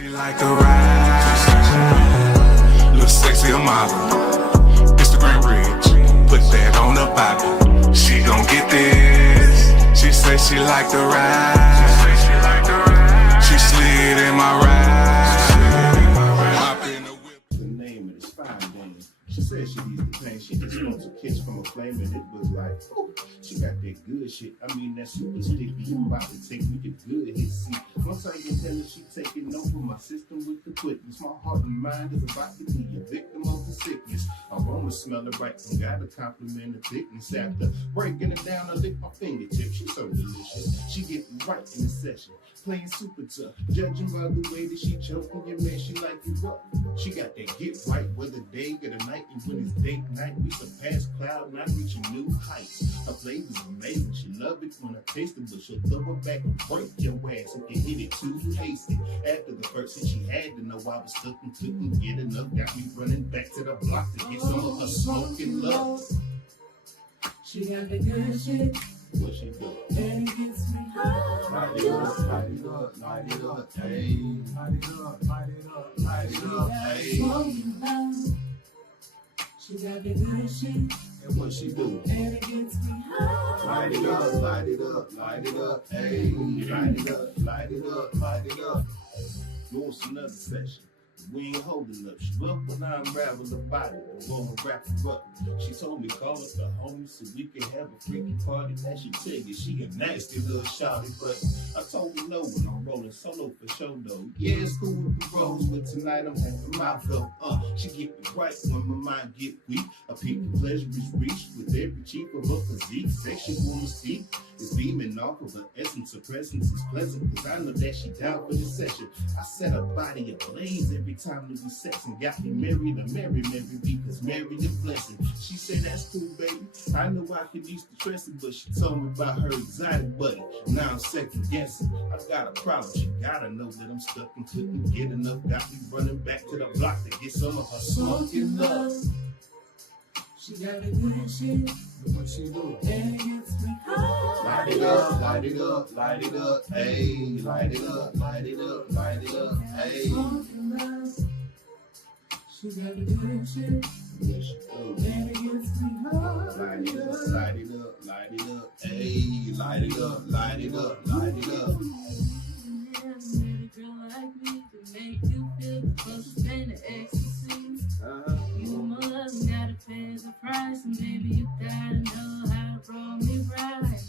She like the ride, look sexy, a model, Instagram rich, put that on the Bible. She gon' get this. She say she like the ride. She slid in my ride. Hop in the whip. The name of this fine dame. She said she needs the pain. She just wants a kiss from a flame, and it was like, ooh, she got that good shit. I mean, that super sticky. You about to take me to good hit. See, once I get tell her she taking over my system with the quickness. My heart and mind is about to be a victim of the sickness. I wanna smell it right and gotta compliment the thickness. After breaking it down, I lick my fingertips. She's so delicious. She get right in the session, playing super tough. Judging by the way that she choking your man, she like it rough. She got that get right whether day or the night. And when it's date night, we surpass cloud nine, reaching new heights. Her flavor's amazing. She love it when I taste it, but she'll throw it back and break your ass if you hit it too hasty. After the first hit, she had to know I was stuck and couldn't get enough. Got me running back to the block to get some of her smoking love. She got the good shit. What she do? And it gets me high. Light it up, light it up, light it up, hey. Light it up, light it up, light it up, hey. She got the good shit. And what she do? And it gets me high. Light it up, light it up, light it up, hey. Light it up, light it up, light it up. What's another session? We ain't holding up. She up when I unravel the body. I'm gonna wrap her up. She told me call up the homies so we can have a freaky party. That she tell you she a nasty little shawty, but I told her no when I'm rolling solo for show though. Yeah, it's cool with the rolls, but tonight I'm having my go. She get me right when my mind get weak. A peak of pleasure is reached with every cheek of her physique. Sexual mystique is beaming off of her essence. Her presence is pleasant, cause I know that she down for this session. I set her body ablaze every time we be sex and got me married to Mary because married a blessing. She said that's cool, baby. I know I could use the trusting, but she told me about her exotic buddy. Now I'm second guessing. I got a problem. She gotta know that I'm stuck and couldn't get enough. Got me running back to the block to get some of her smoking love. She got the good shit. And what she do? And it gets me high. Light it up, light it up, light it up, hey. Light it up, light it up, light it up, hey. She got the good shit. Yes, she do. And it gets me high. Light it up, light it up, light it up, hey. Light it up, light it up, light it up. Met a girl like me to make you feel the closest thing to ecstasy. You more love, gotta pay the price, and baby you gotta know how to roll me right.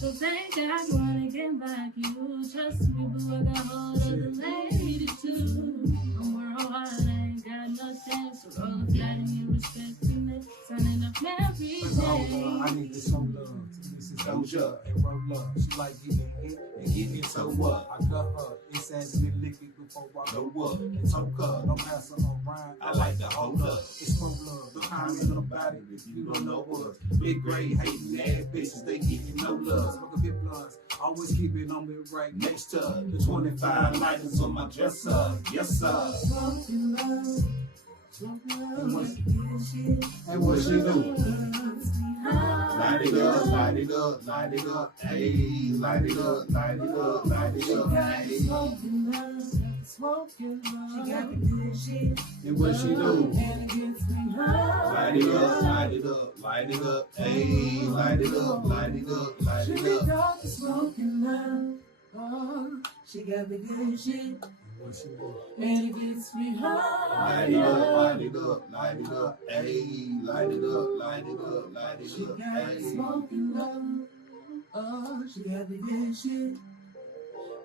So thank God wanna get back you. Trust me, boo, I got hold of the lady too. I'm worldwide, I ain't got no chance. So roll a flat and you respect me. Signing up every day. I need to show love to Mrs. Doja and roll love. She like getting hit and getting so what? I got her. It's as me lick it before I go up. And toke her. Don't pass her around. I like to hold up. It's from love. The kind of little body if you don't know us. Big grade hating ass bitches, they getting no love. Smoke a bit blunts. Always keep it on me right next to her. The 25 lighters on my dresser. Yes, sir. Smoking love. And what she do? High. Light it up, light it up, light it up, hey. Light it up, light it up, light it up, hey. Smoking love. Smoking love. She got the good shit. And what she do? And it gets me high. Light it up, light it up, light it up, hey. Light it up, light it up, light She it be up. got the smoking love. Oh, she got the good shit. What she do? And it gets me high. Light it up, light it up, light it up, hey. Light it up, light it up, light it She up, got the hey. smoking love. Oh, she got the good shit.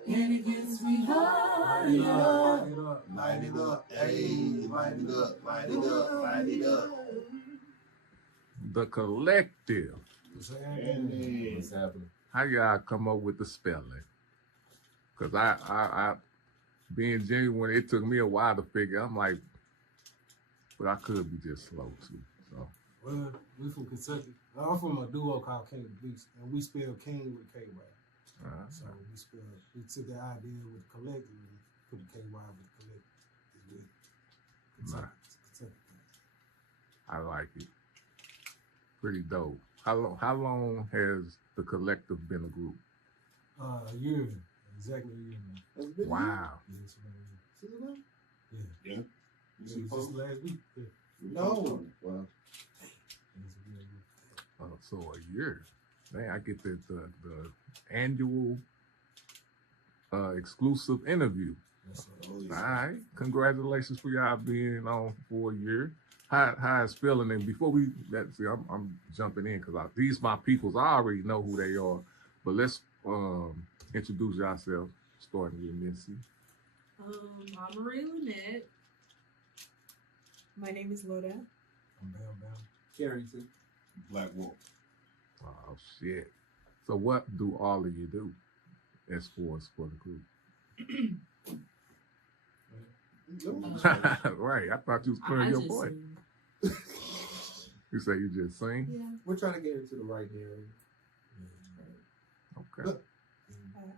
And it gets me high. Light it up. Light it up, hey. Light it up, light it up, light it up. The Kylektiv. What's happening? What's happening? How y'all come up with the spelling? Cause I being genuine, it took me a while to figure. I'm like, but I could be just slow too. So Well, we from Kentucky. I'm from a duo called King of the Beast, and we spell King with a K-Y. So we took the idea with the collective and put the KY with the collective. Nah. Kentucky. I like it. Pretty dope. How long has the Kylektiv been a group? A year, exactly a year now. Wow. Yes, man. It's a It was just last week. Yeah. No. Well, So a year. Man, I get the annual exclusive interview. Yes, sir. Oh, All yeah. right. Congratulations for y'all being on for a year. How it's feeling? And before I'm jumping in because these my peoples. I already know who they are, but let's introduce yourself, starting with Missy. I'm Marie Lynette. My name is Loda. I'm Bam. Carrington. Black Wolf. Oh shit! So what do all of you do as for the group? Right. I thought you was clearing your just voice. sing. You say you just sing? Yeah. We're trying to get into the right area. Okay.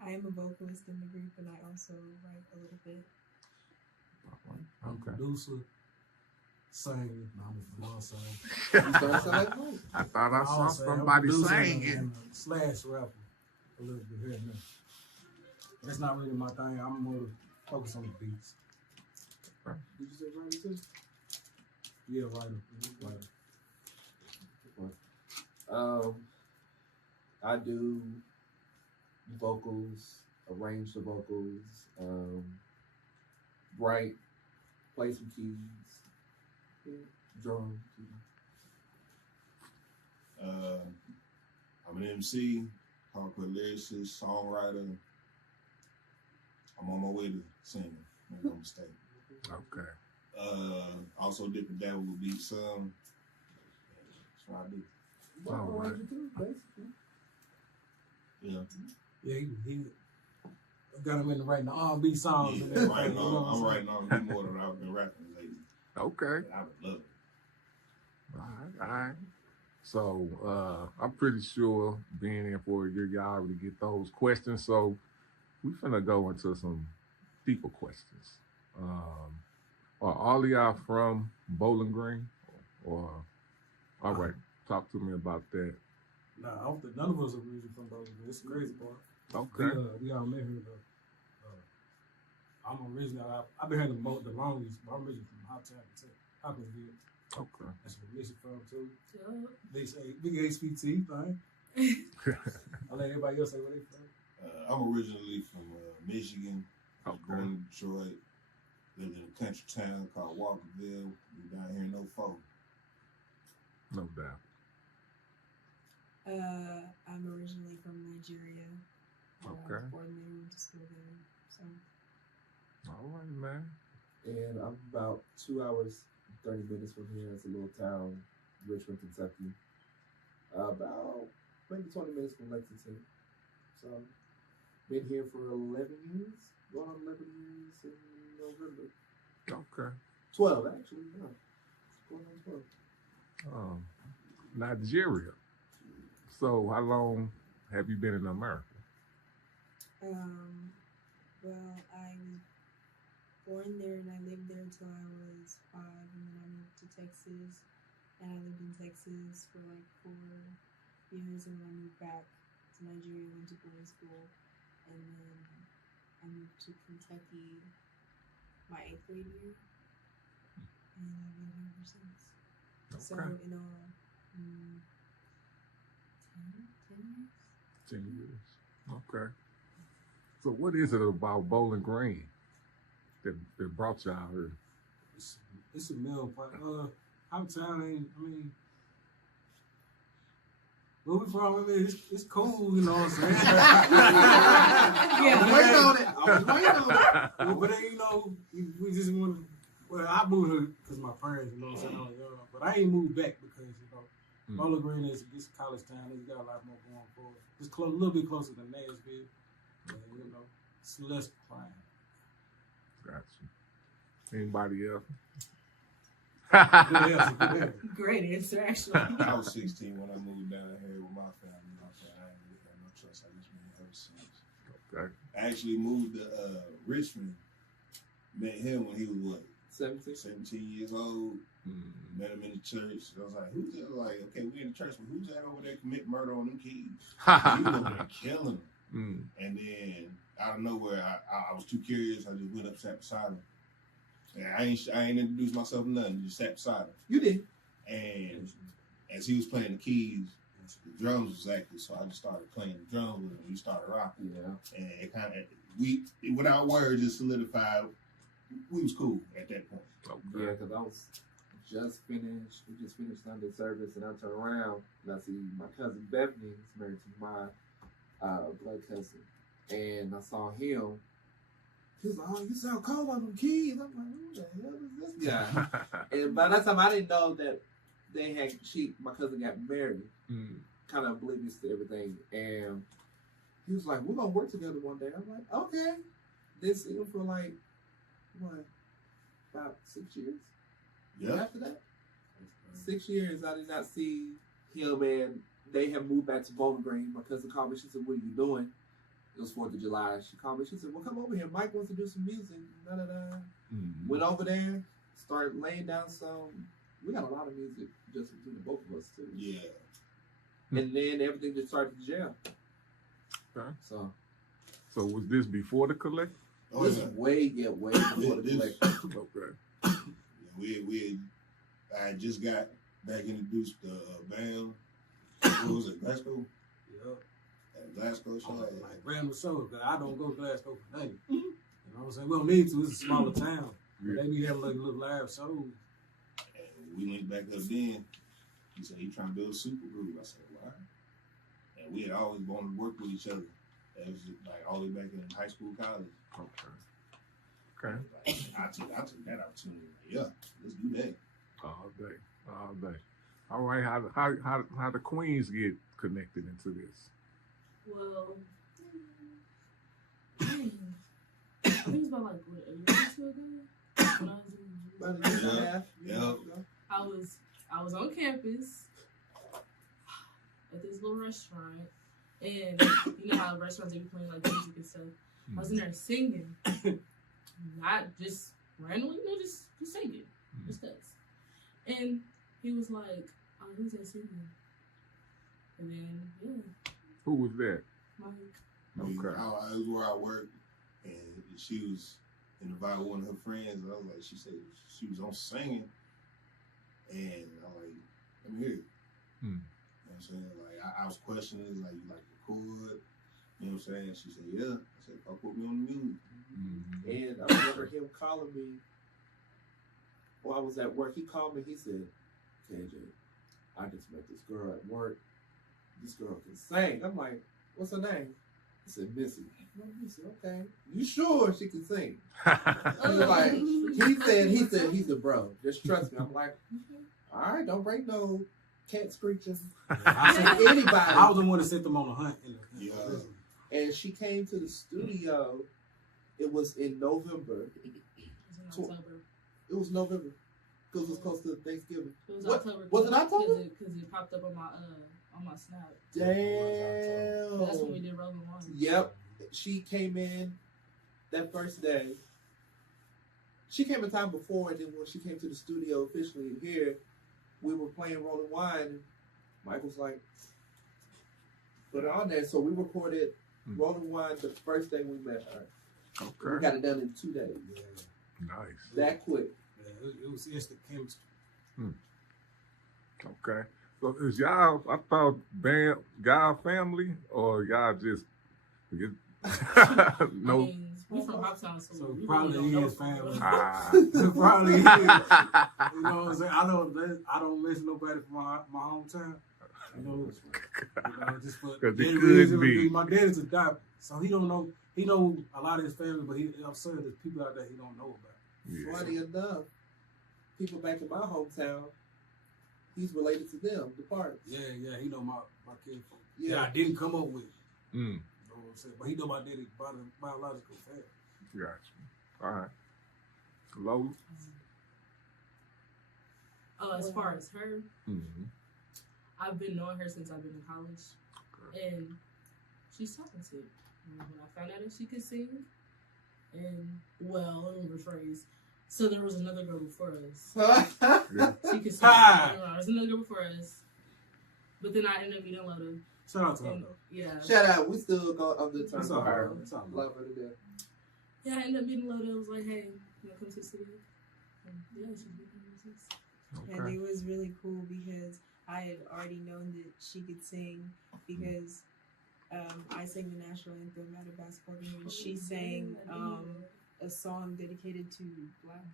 I am a vocalist in the group, and I also write a little bit. I'm a Okay. producer, singer. No, I'm a singer. You starting to sound like Mike. I thought I saw I'm saying, somebody I'm a producer saying it. and a slash rapper a little bit here and there. That's not really my thing. I'm more focused on the beats. Did you say right too? Yeah, writer. I do vocals, arrange the vocals, write, play some keys, drum. I'm an MC, hardcore lyricist, songwriter. I'm on my way to singing. Make no mistake. Okay. Also dip and dabble with beat some. That's what I do. All right. Yeah. Yeah, he got him into writing the R&B songs. Yeah, and everything, writing you know on, what I'm saying? writing on way more than I've been rapping lately. Okay. And I would love it. All right. So I'm pretty sure being in for a year, y'all already get those questions. So we finna go into some deeper questions. Are all of y'all from Bowling Green? Or all right, talk to me about that. Nah, I don't think none of us are originally from Bowling Green. It's the crazy part. Okay. We all met here though. I'm originally, I've been here the longest, but I'm originally from Hopkinsville. Okay. That's where Missy from too. Yup. They say big HPT thing. I let everybody else say where they from. I'm originally from Michigan. I was born in Detroit. Lived in a country town called Walkerville. We down here in 04. No doubt. I'm originally from Nigeria. I Okay. was born there, went to school there. So All right, man. And I'm about 2 hours, 30 minutes from here. It's a little town, Richmond, Kentucky. About maybe 20 minutes from Lexington. So, been here for 11 years. Going on 11 years in November. Okay. 12, actually. Yeah. Going on 12. Nigeria. So how long have you been in America? well, I was born there and I lived there until I was 5, and then I moved to Texas, and I lived in Texas for like 4 years, and then I moved back to Nigeria, went to boarding school, and then I moved to Kentucky my 8th grade year, and I've been here ever since. So Okay. in all, 10 years. 10 years. Okay. So what is it about Bowling Green that brought y'all here? It's a mill pot. Our town ain't, I mean, where we from, I mean, it's cool, you know what I'm saying? Yeah. I'm waiting on it. But then, you know, we just want to, well, I moved here because my parents, you know what I'm saying? But I ain't moved back because, you know, Bowling Green is this college town. It's got a lot more going for it. It's a little bit closer than Nashville. But, you know, it's less crime. Gotcha. Anybody else? Good answer, good answer. Great answer, actually. I was 16 when I moved down here with my family. I ain't really had no choice. I just been here ever since. Okay. I actually moved to Richmond. Met him when he was what? 17 years old. Met him in the church. I was like, who's that? Like, okay, we in the church, but who's that over there commit murder on them kids? He was over there killing them. And then out of nowhere, I was too curious. I just went up, sat beside him. And I ain't introduced myself to nothing. Just sat beside him. You did. And as he was playing the keys, the drums was active, so I just started playing the drums with him. We started rocking. Yeah. And it kind of, without words, just solidified. We was cool at that point. Okay. Yeah, because I was just finished. We just finished Sunday service, and I turn around and I see my cousin Bethany is married to my blood cousin, and I saw him. He was like, "Oh, you sound cold on them keys." I'm like, "Who the hell is this guy?" And by that time, I didn't know that my cousin got married. Kind of oblivious to everything, and he was like, "We're gonna work together one day." I'm like, "Okay." Didn't see him for like what, about 6 years. Yeah. After that, 6 years, I did not see him, and they have moved back to Bowling Green. My cousin called me. She said, "What are you doing?" It was 4th of July. She called me. She said, "Well, come over here. Mike wants to do some music." Da, da, da. Went over there, started laying down some. We got a lot of music just between the both of us too. Yeah. And then everything just started to jam. Okay. So was this before the Kylektiv? Oh, this yeah. way before the collection. Okay. I just got back introduced to band. What was it, Glasgow? Yeah. At Glasgow show. Like random shows, because I don't go to Glasgow for nothing. You know what I'm saying? We don't need to. It's a smaller town. Yeah. They be having like little live shows. And we linked back up then. He said he trying to build a super group. I said, why? And we had always wanted to work with each other. That was like all the way back in high school, college. Okay. Like, I took that opportunity. Yeah, let's do that. All day. All right. How the Queens get connected into this? Well, I think it was about like what, a year or two ago. When I was in About a year and a half. Yeah. I was on campus at this little restaurant, and you know how restaurants they be playing like music and stuff. I was in there singing, not just randomly, you know, just singing, just cause. And he was like, "Oh, who's that singing?" And then Who was that? Mike. Okay. It was where I worked, and she was invited one of her friends. And I was like, she said she was on singing, and I'm like, let me hear it. You know what I'm saying? Like I was questioning, like, you like record? You know what I'm saying? She said, yeah. I said, "I'll put me on the music." And I remember him calling me while I was at work. He called me. He said, "KJ, I just met this girl at work. This girl can sing." I'm like, "What's her name?" He said, "Missy." He said, "Okay. You sure she can sing?" He was like, he said, "Bro, just trust me." I'm like, "All right, don't break no cat screeching." I said, "Anybody." I was the one that sent them on the hunt. Yeah. And she came to the studio. It was in November. It was in October. It was November because it was close to Thanksgiving. It was What? October. Was it October? Because it popped up on my snap. Damn. That's when we did Rolling One. Yep. She came in that first day. She came a time before, and then when she came to the studio officially here, we were playing Rolling Wine. And Mike was like, "Put it on there." So we recorded Rolling Wine the first day we met her. Okay. We got it done in 2 days. Nice. That quick. Yeah, it was instant chemistry. Okay. So is y'all, I thought y'all family, or y'all just I no? mean, we from Hoptown, so we probably really don't know is family. Ah. Probably is. You know what I'm saying? I don't miss nobody from my hometown. You know, just for 'Cause it that could reason, be. My dad's a doctor, so he don't know. He know a lot of his family, but I'm sure there's people out there he don't know about. Yeah. Funny enough, people back in my hometown, he's related to them, the Parks. Yeah, he know my kid. Yeah. Yeah, I didn't come up with. Mm. You know what I'm saying? But he know my daddy's biological family. Gotcha. All right. Lola? As far as her, Mm-hmm. I've been knowing her since I've been in college, and she's talented. When I found out that she could sing, and well, let me rephrase. So there was another girl before us. Yeah. She could sing. There was another girl before us, but then I ended up meeting Loda. Shout out to her And, though. yeah. Shout out, we still go on the terms That's of all her. right. That's all right. Love her to death. Yeah, I ended up meeting Loda. I was like, hey, you want to come to the studio? Yeah, she's been And Okay. it was really cool because I had already known that she could sing because I sang the national anthem at a basketball game and she sang a song dedicated to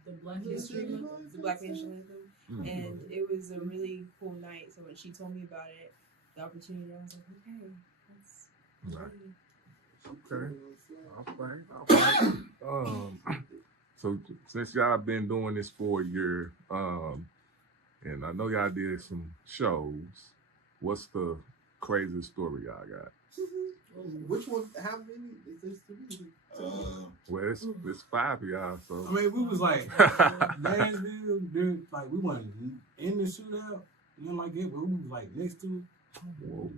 the Black History Month. the Black National Anthem. Mm. And it was a really cool night. So when she told me about it, the opportunity, I was like, okay, that's Right. really Okay. All right. So since y'all been doing this for a year, and I know y'all did some shows, what's the craziest story y'all got? Which one? How many? Is this three? Well, it's 5 of y'all, so I mean, we was like Nashville, dude, like we wasn't in the shootout, nothing like that, but we was like next to it. whoa.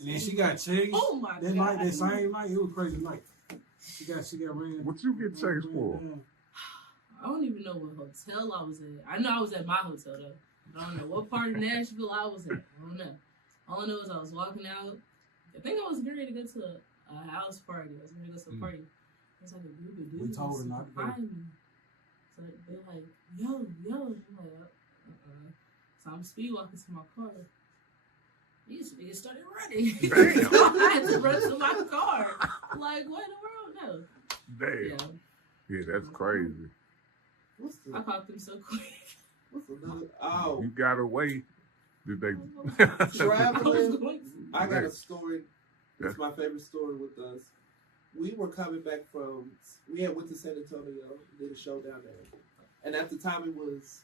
And then she got chased. Oh my That god! night, that same night, it was crazy night. She got ran. What you get chased for? I don't even know what hotel I was at. I know I was at my hotel though. I don't know what part of Nashville I was at. I don't know. All I know is I was walking out. I think I was getting ready to go to a house party. I was going to go to a party. It's like a group of dudes. We told her not to go. behind me. So they're like, yo. I'm like, So I'm speed walking to my car. These niggas started running. Damn. So I had to run to my car. Like, what in the world? No. Damn. Yeah, that's crazy. What's I the? caught them so quick. What's another? Oh, You got away. Did they? I was traveling. going I got a story. It's my favorite story with us. We were coming back from. We had went to San Antonio, did a show down there, and at the time it was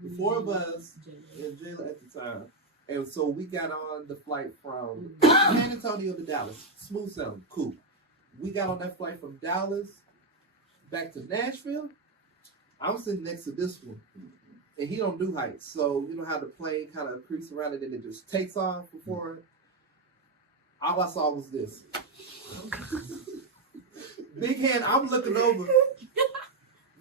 the four of us and Jayla at the time, and so we got on the flight from San Antonio to Dallas. Smooth sailing, cool. We got on that flight from Dallas back to Nashville. I'm sitting next to this one, and he don't do heights, so you know how the plane kind of creeps around and then it just takes off before. All I saw was this. Big hand, I'm looking over.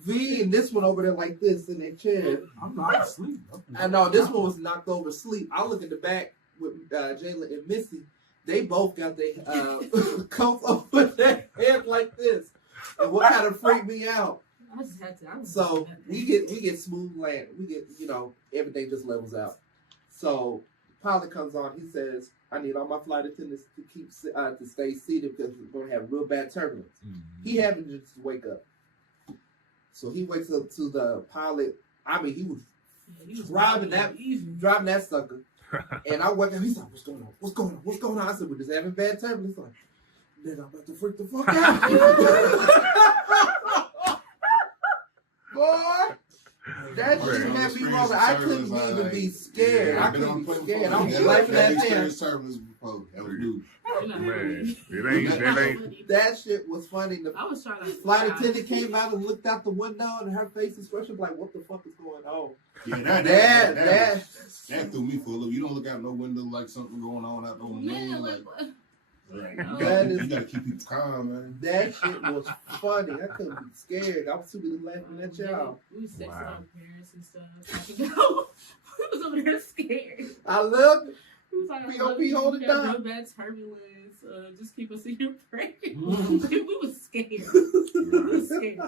V and this one over there like this in their chair. I'm not asleep. I know this one was knocked over asleep. I look in the back with Jayla and Missy. They both got their coats over their head like this. And what kind of freaked me out? I just had to. So we get smooth land. We get, everything just levels out. So pilot comes on. He says, "I need all my flight attendants to keep to stay seated because we're gonna have real bad turbulence." He happened to just wake up. So he wakes up to the pilot. I mean, he was driving that sucker. And I wake up. He's like, "What's going on? What's going on? What's going on?" I said, "We're just having bad turbulence." Like, then I'm about to freak the fuck out. Boy, that shit had me rolling. I couldn't even be scared. I couldn't be scared. I was laughing at them. Man, it ain't. That shit was funny. The I was trying to. flight attendant came out and looked out the window, and her face expression like, "What the fuck is going on?" Yeah, That that threw me for a loop. You don't look out no window like something going on out the window. Man, like, what? Right. That You is- gotta keep people calm, man. that shit was funny. I couldn't be scared. I was too busy laughing at y'all. We was texting Wow. our parents and stuff. We was over there scared. I loved it. He was like, POP, hold it down. Real bad turbulence. Just keep us in your prayers. We was scared. We was scared.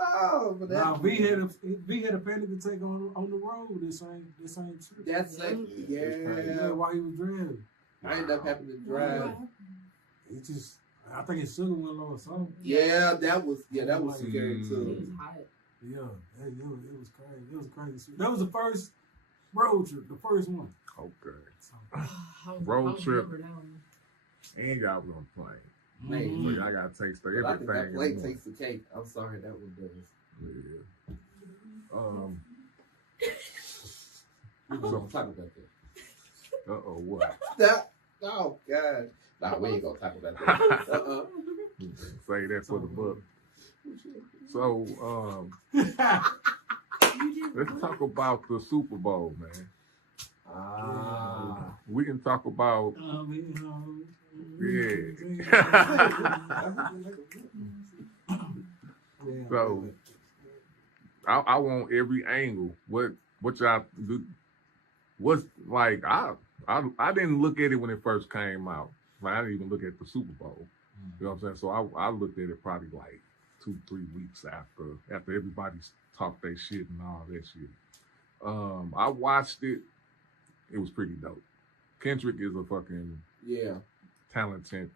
Oh, but Nah, that, we had a panic attack on the road. This ain't true. that's like, Yeah, yeah. while he was driving. I ended up having to drive. It just, I think his sugar went low or something. Yeah, that was scary It was too. hot. Yeah, it was crazy. It was crazy. That was the first road trip, the first one. Okay. So, Road trip. remember that one. And y'all was on the plane. Man, So y'all got to taste but I think that everything. plate in one. takes the cake. I'm sorry, that one does. Yeah. We're gonna talk about that. What? That, oh god. Nah, we ain't gonna talk about that. Say that for the book. So, let's talk about the Super Bowl, man. We can talk about, So, I want every angle. What y'all do? What's like? I didn't look at it when it first came out. Like, I didn't even look at the Super Bowl. You know what I'm saying? So I looked at it probably like 2-3 weeks after everybody's talked their shit and all that shit. I watched it. It was pretty dope. Kendrick is a fucking talented.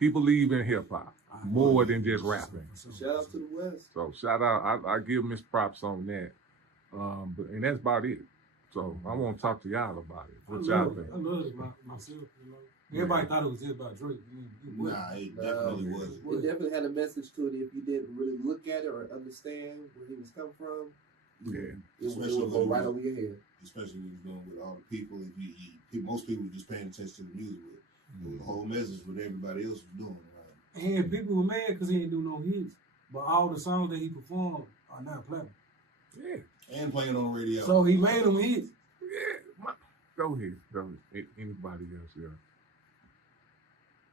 He believes in hip hop more than just rapping. Shout out to the West. So shout out. I give him his props on that. And that's about it. So I want to talk to y'all about it. What y'all think? I love it myself. You know? Everybody thought it was just about Drake. Nah, it definitely wasn't. It definitely had a message to it if you didn't really look at it or understand where he was coming from. Yeah. It would go right over your head. Especially when you're doing with all the people. Most people were just paying attention to the music with it. The whole message what everybody else was doing. Right? And people were mad because he didn't do no hits. But all the songs that he performed are now platinum. Yeah. And playing on the radio. So he made them hits. Yeah. Go ahead. Anybody else? Yeah.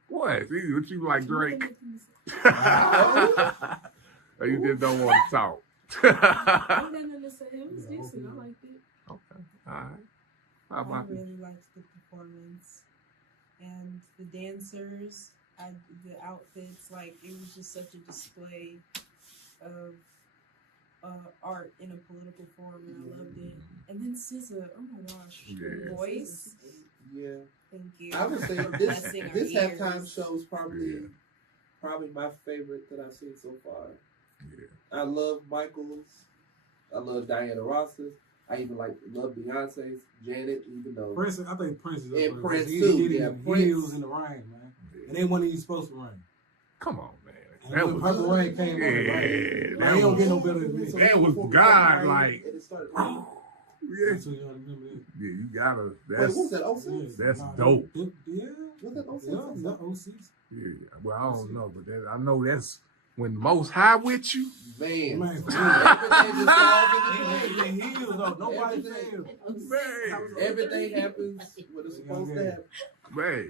What? What you like, Drake? Or you just don't want to talk? I didn't say it was decent. I liked it. Okay. All right. How I about you? really liked the performance and the dancers. The outfits, like it was just such a display of art in a political form, and I loved it. And then SZA, oh my gosh, her Yeah. voice. Yeah. Thank you. I would say Blessing our this halftime ears. show is probably my favorite that I've seen so far. Yeah. I love Michael's. I love Diana Ross's. I even love Beyonce's, Janet, even though Prince, I think Prince is up And there. Prince He too, did it yeah, in Prince. heels in the rain, man. And they wasn't even supposed to rain. Come on, man. And That when was Purple Rain came on, yeah. man, he don't get no better than this. That was God, like. And it started Yeah. So you gotta remember that. Yeah, you gotta. Wait, That's what was that? 06? that's Nah, dope. Yeah. Was that 06? Yeah, that 06. Yeah. Well, I don't know, but I know that's when the Most High with you. Man. Man, Everything just falls into place. in heels though, nobody Everything. failed. Man. Everything happens when it's supposed to happen. Man.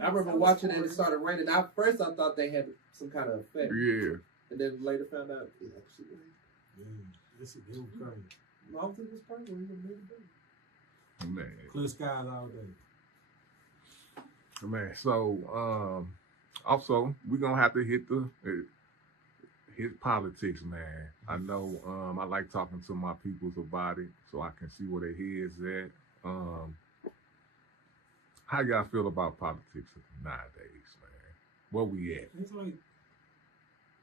I remember watching it and it started raining. At first, I thought they had some kind of effect. Yeah. And then later found out it actually rained. Yeah, this is crazy. I don't think it was purple. It was made it. Man. Clear skies all day. Man. So, also we're gonna have to hit politics, man. I know. I like talking to my peoples about it, so I can see where their heads at. How y'all feel about politics nowadays, man? Where we at? It's like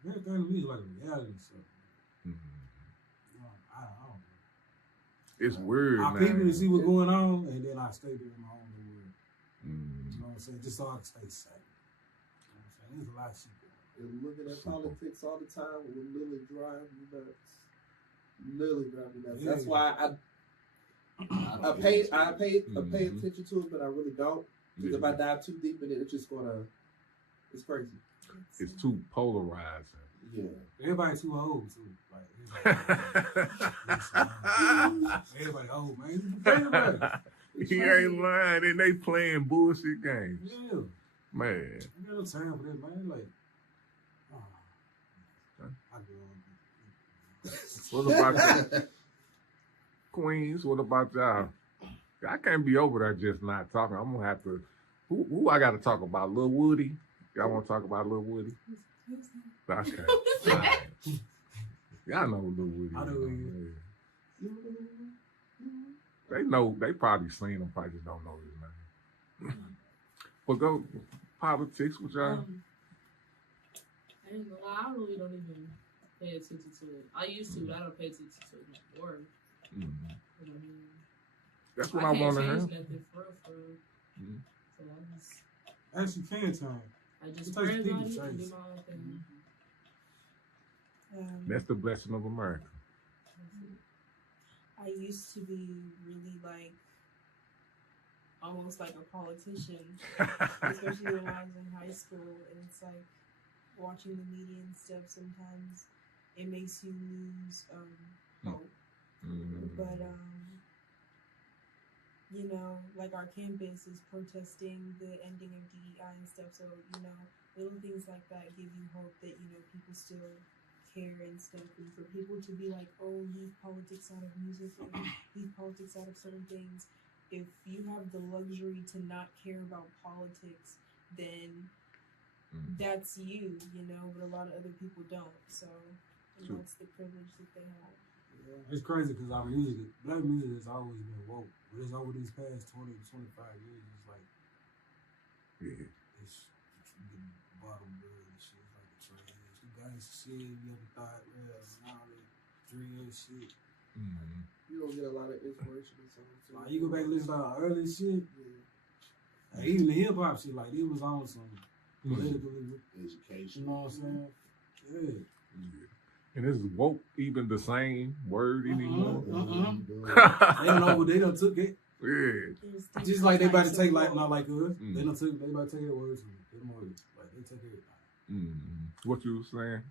everything to me is like a reality show. I don't know. It's weird, I man. people to see what's going on, and then I stay there in my own little world. You know what I'm saying? Just so I can stay safe. You know what I'm saying? There's a lot of shit going on. And looking at politics all the time will literally drive me nuts. Literally drive me nuts. Yeah. That's why I pay attention to it, but I really don't. Because if I dive too deep in it, it's crazy. It's too polarizing. Yeah. Everybody too old too. Like everybody old, man. Everybody. He ain't lying, and they playing bullshit games. Yeah. Man. I got no time for that, man. Like, I go on. What about y'all? Queens, what about y'all? I can't be over there just not talking. I'm gonna have to. Who I got to talk about? Lil Woody? Y'all want to talk about Lil Woody? Okay. Right. Y'all know who Lil Woody is. I know who he is. They know. They probably seen him. Probably just don't know his name. But go politics with y'all. I ain't gonna lie, I really don't even pay attention to it. I used to, but I don't pay attention to it anymore. That's what I want to hear. I can't change nothing for real. So I Actually, can time. just It pray takes people about it to and do change. my own thing. That's the blessing of America. I used to be really almost like a politician, especially when I was in high school. And it's like watching the media and stuff. Sometimes it makes you lose hope. But like our campus is protesting the ending of DEI and stuff. So little things like that give you hope that people still care and stuff. And for people to be like, oh, leave politics out of music, or leave politics out of certain things. If you have the luxury to not care about politics, then that's you, you know, but a lot of other people don't. So and True. that's the privilege that they have. It's crazy because our music, black music has always been woke. But it's over these past 20 to 25 years, it's like, it's the bottom bird and shit. It's like the trash. The gangsta shit, you ever thought, real, and all that drill shit. You don't get a lot of inspirational songs. Too. Like, you go back and listen to our early shit. Yeah. Like, even the hip hop shit, like, it was on some political Education. You know what I'm saying? Yeah. And is woke even the same word anymore? They don't know what they done took it. Yeah. Just like they about to take like not like us. They about to take their words from them words. Like they take everything. What you were saying?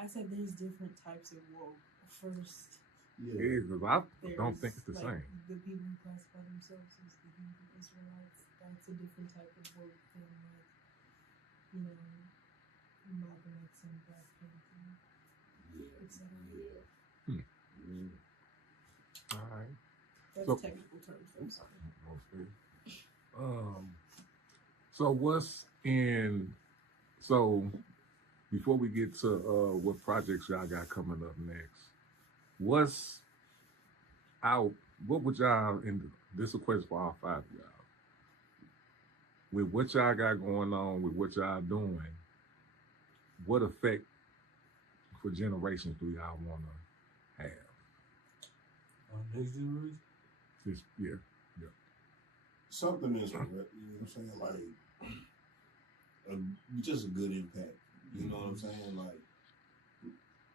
I said there's different types of woke. First, Yeah, because I don't think it's the like, same. The people who classify themselves as the Hebrew Israelites, that's a different type of woke than like, you know, Malcolm X and Black Panther, etc. All right. That's So- technical terms. I'm sorry. So what's in? So before we get to what projects y'all got coming up next, what's out? What would y'all? And this is a question for all five of y'all. With what y'all got going on, with what y'all doing, what effect for generations do y'all want to have? Next generation. Just Something is, you know what I'm saying? Like, just a good impact. You know what I'm saying? Like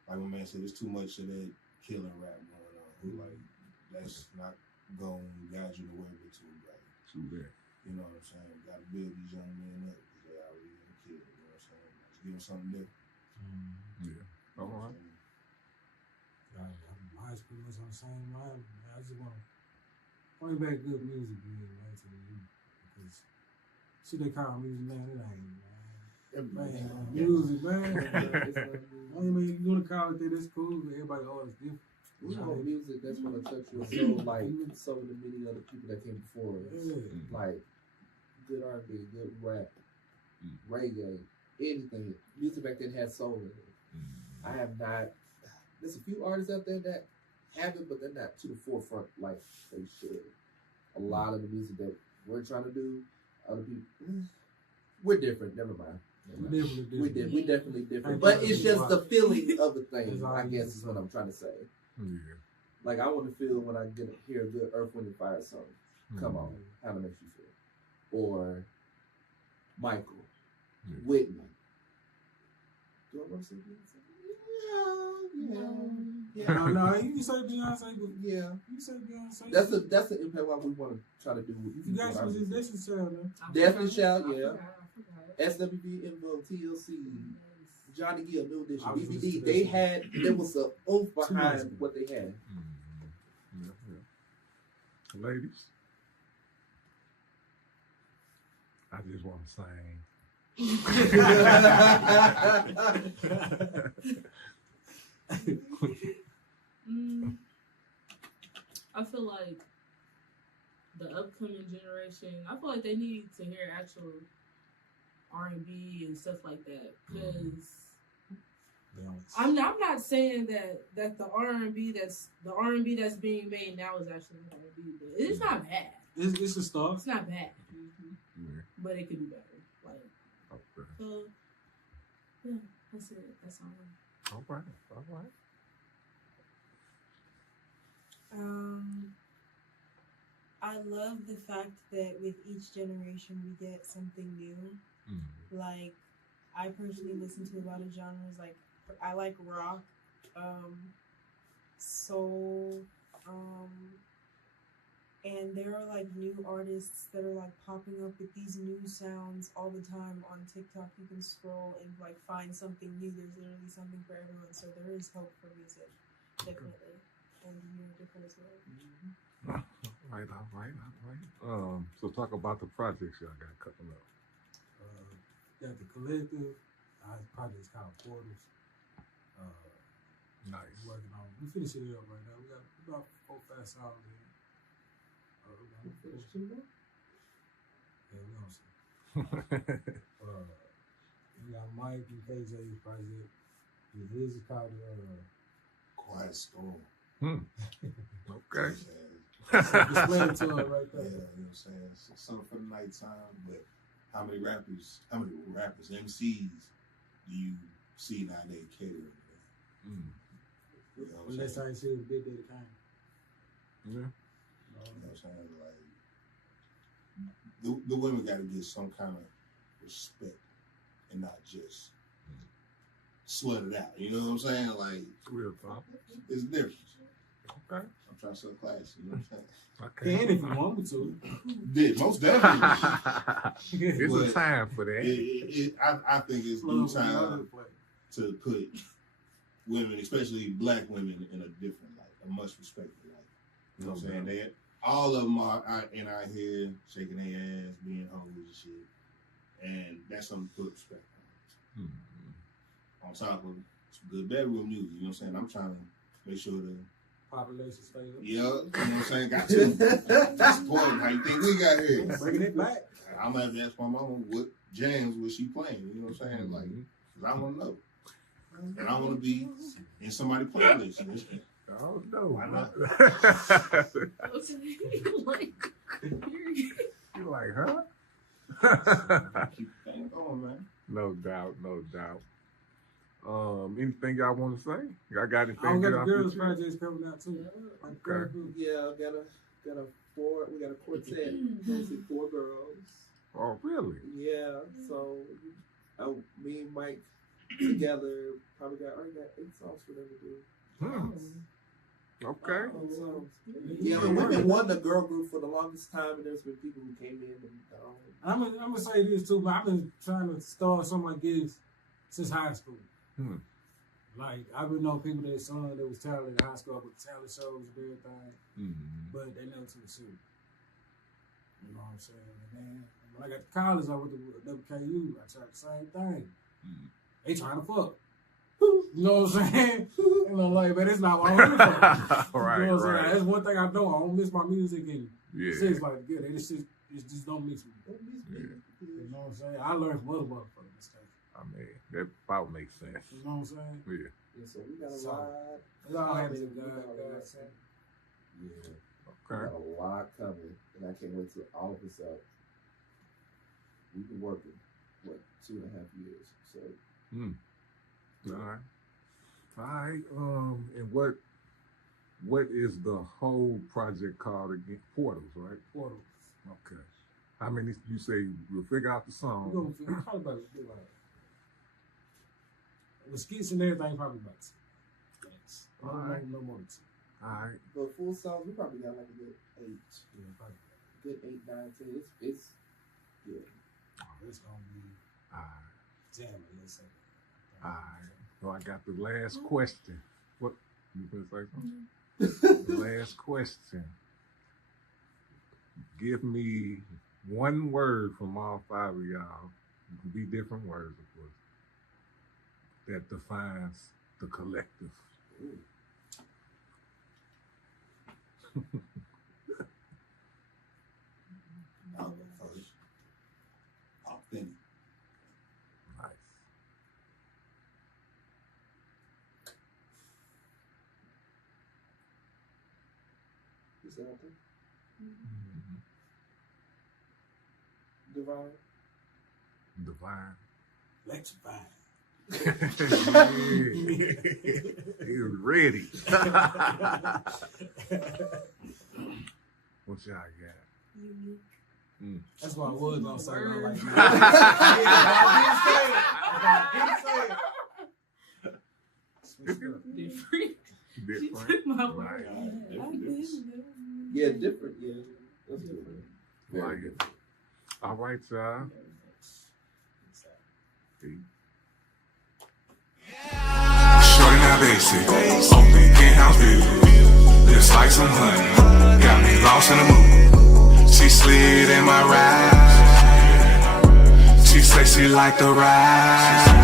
my man said, there's too much of that killing rap going on. Like, that's not going to guide you nowhere but to right. to that. You know what I'm saying? Got to build these young men up because they already been killed. You know what I'm saying? Just give them something different. Yeah. All right. Mine's pretty much on the same line. I just want to bring back good music, man, to the youth. Because shit they call music, man, it ain't, man. Music, man. I mean, you want to call it that, that's cool, but everybody always different. You know, music that's gonna touch your soul, like so many other people that came before us. Like good R&B, good rap, reggae, anything. Music back then had soul in it. I have not. There's a few artists out there that have it, but they're not to the forefront like they should. A lot of the music that we're trying to do, other people, we're different. Never mind. We definitely different. But it's just the feeling of the thing, I guess is what I'm trying to say. Yeah. Like I want to feel when I hear a good Earth, Wind, and Fire song. Come on, how it makes you feel. Or Michael, Whitney. Do I want to say Beyonce? Yeah. No, you can say Beyonce, but Yeah. you say Beyonce. That's the impact what we want to try to do with You guys was just Destiny Child, man. Definitely Shout, I yeah. forgot. SWV, Invo, TLC, Johnny Gill, New Edition, I was BBD. listening to They that had, there was a oomph months behind ago. what they had. Ladies, I just want to sing. I feel like the upcoming generation, I feel like they need to hear actual R&B and stuff like that. Because I'm not saying that the R&B that's being made now is actually R&B, but it's not bad. It's a start. It's not bad, Yeah. but it could be better. Like, Okay. so yeah, that's it. That's all. All right. All right. I love the fact that with each generation we get something new. Like, I personally listen to a lot of genres. Like, I like rock, soul, and there are like new artists that are like popping up with these new sounds all the time on TikTok. You can scroll and like find something new. There's literally something for everyone. So there is hope for music, definitely, and you're different as well. All right. So talk about the projects y'all got coming up. Got the Kylektiv. Our project's called Portals. Nice. Working on. We finishing it up right now. We got about 4-5 songs in. Finish two more? Yeah, we on some. We got Mike and KJ's project. His is called Quiet Storm. Okay. Explain it to her right Yeah, there. you know what I'm saying? So, something for the nighttime, but how many rappers, MCs do you see nowadays catering to that? You know what I'm Unless saying? I see a big day to time. Yeah. You know what I'm saying? Like, the women got to get some kind of respect and not just slut it out. You know what I'm saying? Like, Real talk. it's different. Okay. I'm trying to sell class. You know what I'm saying? Okay. And if you want me to. Did most definitely. It's a But time for that. I think it's due time to put women, especially black women, in a different light, a much respected light. You know what I'm saying? They, all of them are out here shaking their ass, being hoes and shit. And that's something to put respect on. On top of some good bedroom music, you know what I'm saying? I'm trying to make sure the Population stay up. yeah, you know what I'm saying? Got to. That's important. How you think we got here? Bringing it back. I'm gonna have to ask my mama what jams was she playing. You know what I'm saying? Like, 'cause I want to know, and I want to be in somebody's playlist. Oh no! Why not? You like, huh? Keep the thing going, man. No doubt, no doubt. Anything y'all want to say? Y'all got anything? I got get the off girls' your chest? projects coming out too. Okay. Yeah, got a we got a quartet, mostly 4 girls. Oh, really? Yeah, so me and Mike together already got 8 songs for them to do. Okay. Yeah, but we've been wanting a girl group for the longest time, and there's been people who came in and I'm gonna say this too, but I've been trying to start some of my gigs since high school. Like I've been knowing people that was talented in high school with talent shows and everything, but they never took it serious. You know what I'm saying? And then when I got to college, I went to WKU. I tried the same thing. They trying to fuck. You know what I'm saying? And I'm like, man, it's not what I'm here for. Right, You know what I'm saying? right. That's one thing I know. I don't miss my music and Yeah. shit's like good. It just don't mix me. Yeah. You know what I'm saying? I learned from other motherfuckers' mistakes. I mean, that about makes sense. You know what I'm saying? Yeah. so we got a So, lot. It's all hands to We God. got a God lot. said. Yeah, we Okay. got a lot coming, and I can't wait till all of us up. We've been working 2.5 years, so All right. All right. And what is the whole project called again? Portals, right? Portals. Okay. How many? You say you'll figure out the We're song. gonna probably about with skits and everything, probably about 2. All right. No more than 2. All right. but full songs we probably got like a good 8, Yeah, probably. good 8, 9, 10. It's good. Oh, it's gonna be All right. jamming. Let's say. All right. So I got the last question. What you gonna say something? The last question. Give me one word from all 5 of y'all. It can be different words, of course, that defines the collective. I'll go first. Authentic. Nice. You said something? Mm-hmm. Divine. Divine. Electrifying. He was ready. What y'all got? Unique. That's why I was gonna say. I like Word. that. Different. She Different. took my Right. word. Yeah, I did. Yeah, different. Yeah, that's different. Like it. All right, y'all. Peace. Shorty not basic, only in-house music. Just like some honey, got me lost in the mood. She slid in my ride. She say she like the ride.